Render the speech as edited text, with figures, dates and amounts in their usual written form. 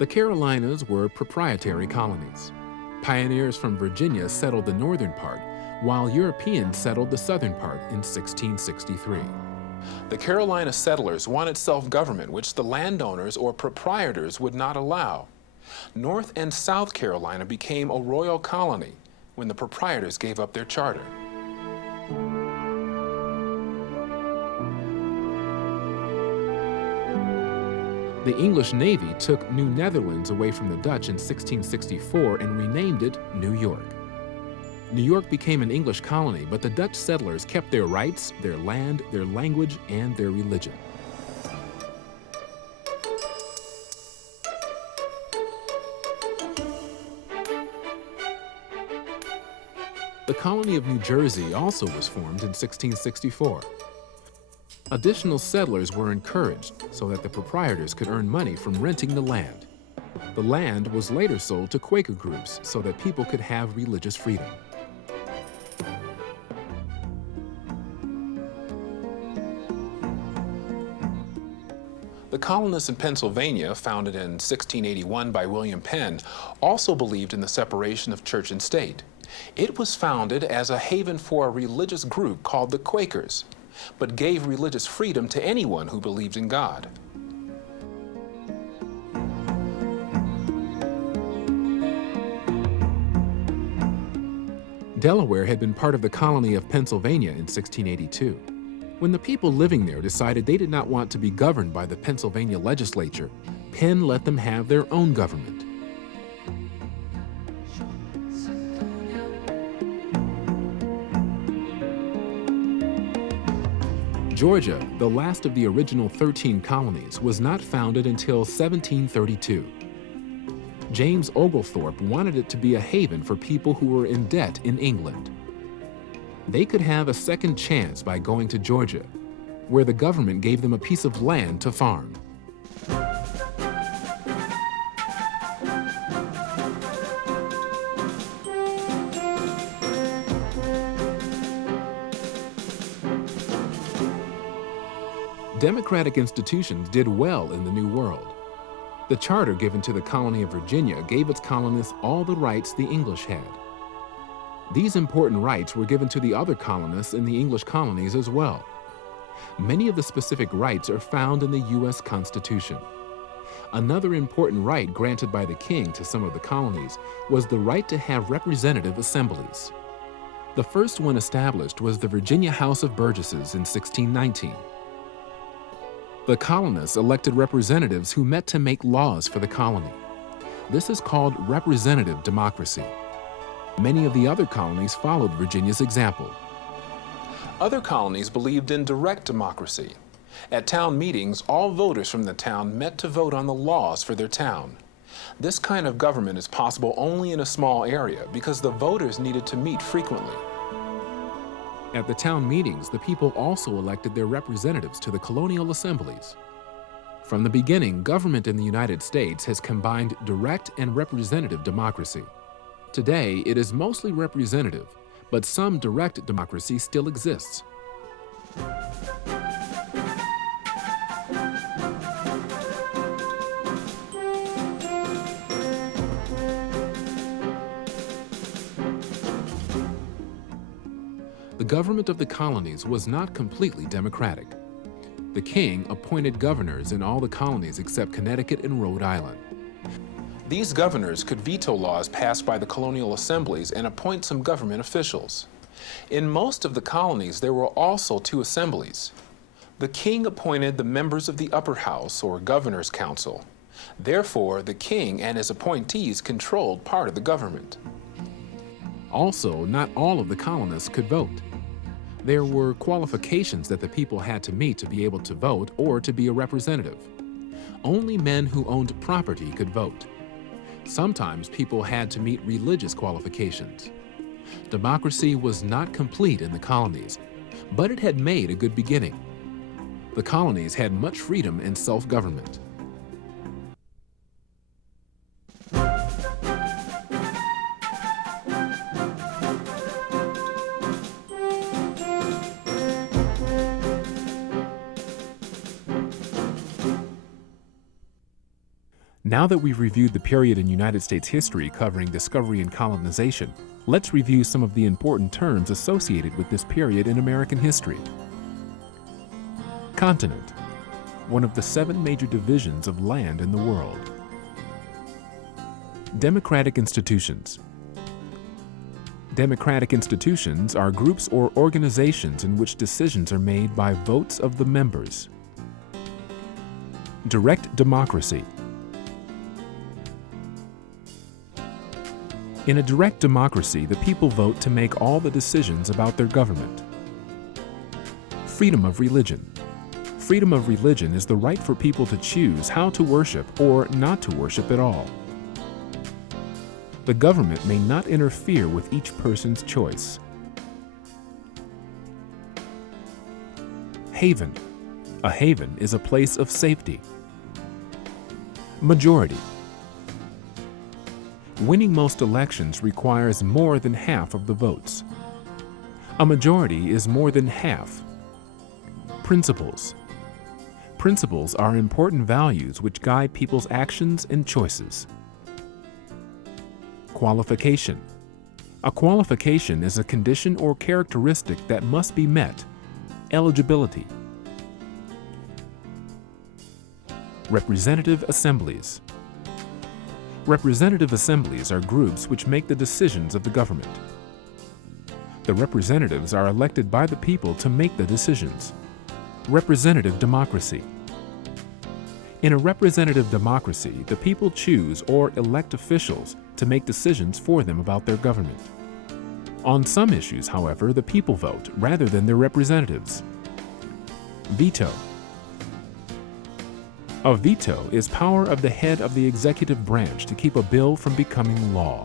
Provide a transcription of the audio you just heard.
The Carolinas were proprietary colonies. Pioneers from Virginia settled the northern part, while Europeans settled the southern part in 1663. The Carolina settlers wanted self-government, which the landowners or proprietors would not allow. North and South Carolina became a royal colony when the proprietors gave up their charter. The English Navy took New Netherlands away from the Dutch in 1664 and renamed it New York. New York became an English colony, but the Dutch settlers kept their rights, their land, their language, and their religion. The colony of New Jersey also was formed in 1664. Additional settlers were encouraged so that the proprietors could earn money from renting the land. The land was later sold to Quaker groups so that people could have religious freedom. The colonists in Pennsylvania, founded in 1681 by William Penn, also believed in the separation of church and state. It was founded as a haven for a religious group called the Quakers, but gave religious freedom to anyone who believed in God. Delaware had been part of the colony of Pennsylvania in 1682. When the people living there decided they did not want to be governed by the Pennsylvania legislature, Penn let them have their own government. Georgia, the last of the original 13 colonies, was not founded until 1732. James Oglethorpe wanted it to be a haven for people who were in debt in England. They could have a second chance by going to Georgia, where the government gave them a piece of land to farm. Democratic institutions did well in the New World. The charter given to the colony of Virginia gave its colonists all the rights the English had. These important rights were given to the other colonists in the English colonies as well. Many of the specific rights are found in the U.S. Constitution. Another important right granted by the king to some of the colonies was the right to have representative assemblies. The first one established was the Virginia House of Burgesses in 1619. The colonists elected representatives who met to make laws for the colony. This is called representative democracy. Many of the other colonies followed Virginia's example. Other colonies believed in direct democracy. At town meetings, all voters from the town met to vote on the laws for their town. This kind of government is possible only in a small area because the voters needed to meet frequently. At the town meetings, the people also elected their representatives to the colonial assemblies. From the beginning, government in the United States has combined direct and representative democracy. Today, it is mostly representative, but some direct democracy still exists. The government of the colonies was not completely democratic. The king appointed governors in all the colonies except Connecticut and Rhode Island. These governors could veto laws passed by the colonial assemblies and appoint some government officials. In most of the colonies, there were also two assemblies. The king appointed the members of the upper house, or governor's council. Therefore, the king and his appointees controlled part of the government. Also, not all of the colonists could vote. There were qualifications that the people had to meet to be able to vote or to be a representative. Only men who owned property could vote. Sometimes people had to meet religious qualifications. Democracy was not complete in the colonies, but it had made a good beginning. The colonies had much freedom and self-government. Now that we've reviewed the period in United States history covering discovery and colonization, let's review some of the important terms associated with this period in American history. Continent, one of the 7 major divisions of land in the world. Democratic institutions. Democratic institutions are groups or organizations in which decisions are made by votes of the members. Direct democracy. In a direct democracy, the people vote to make all the decisions about their government. Freedom of religion. Freedom of religion is the right for people to choose how to worship or not to worship at all. The government may not interfere with each person's choice. Haven. A haven is a place of safety. Majority. Winning most elections requires more than half of the votes. A majority is more than half. Principles. Principles are important values which guide people's actions and choices. Qualification. A qualification is a condition or characteristic that must be met. Eligibility. Representative assemblies. Representative assemblies are groups which make the decisions of the government. The representatives are elected by the people to make the decisions. Representative democracy. In a representative democracy, the people choose or elect officials to make decisions for them about their government. On some issues, however, the people vote rather than their representatives. Veto. A veto is power of the head of the executive branch to keep a bill from becoming law.